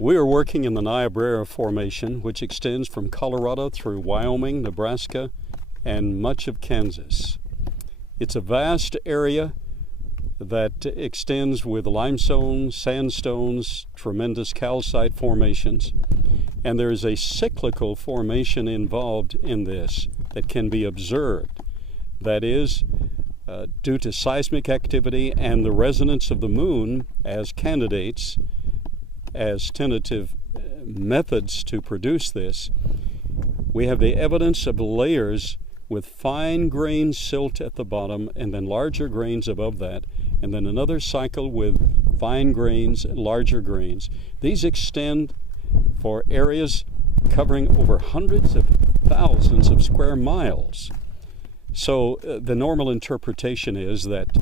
We are working in the Niobrara Formation, which extends from Colorado through Wyoming, Nebraska, and much of Kansas. It's a vast area that extends with limestone, sandstones, tremendous calcite formations, and there is a cyclical formation involved in this that can be observed. That is, due to seismic activity and the resonance of the moon as candidates, as tentative methods to produce this, we have the evidence of layers with fine grained silt at the bottom and then larger grains above that, and then another cycle with fine grains and larger grains. These extend for areas covering over hundreds of thousands of square miles. So the normal interpretation is that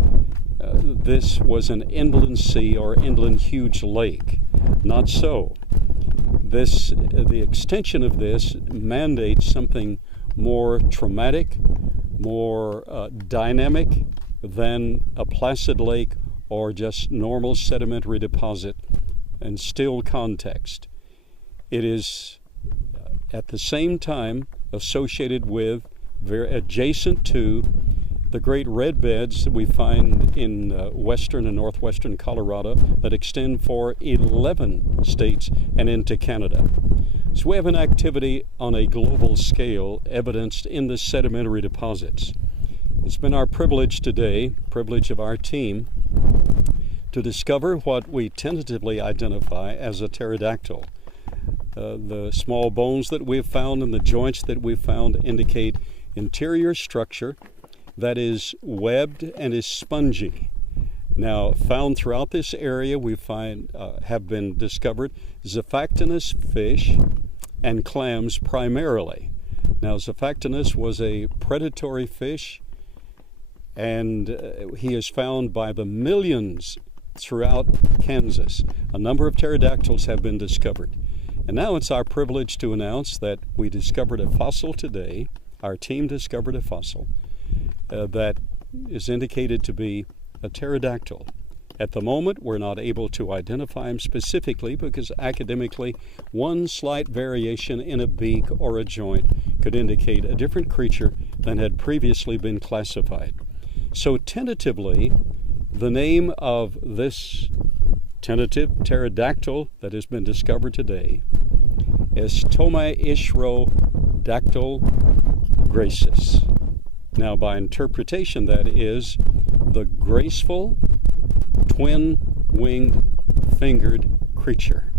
this was an inland sea or inland huge lake. Not so. The extension of this mandates something more traumatic, more dynamic than a placid lake or just normal sedimentary deposit and still context. It is at the same time associated with, very adjacent to, the great red beds that we find in western and northwestern Colorado that extend for 11 states and into Canada. So we have an activity on a global scale evidenced in the sedimentary deposits. It's been our privilege today, privilege of our team, to discover what we tentatively identify as a pterodactyl. The small bones that we've found and the joints that we've found indicate interior structure that is webbed and is spongy. Now, found throughout this area, we find have been discovered zoophactinous fish and clams primarily. Now, zoophactinous was a predatory fish, and he is found by the millions throughout Kansas. A number of pterodactyls have been discovered. And now it's our privilege to announce that we discovered a fossil today. Our team discovered a fossil that is indicated to be a pterodactyl. At the moment, we're not able to identify him specifically because academically, one slight variation in a beak or a joint could indicate a different creature than had previously been classified. So tentatively, the name of this tentative pterodactyl that has been discovered today is Tomaishrodactyl gracis. Now, by interpretation, that is the graceful, twin-winged, fingered creature.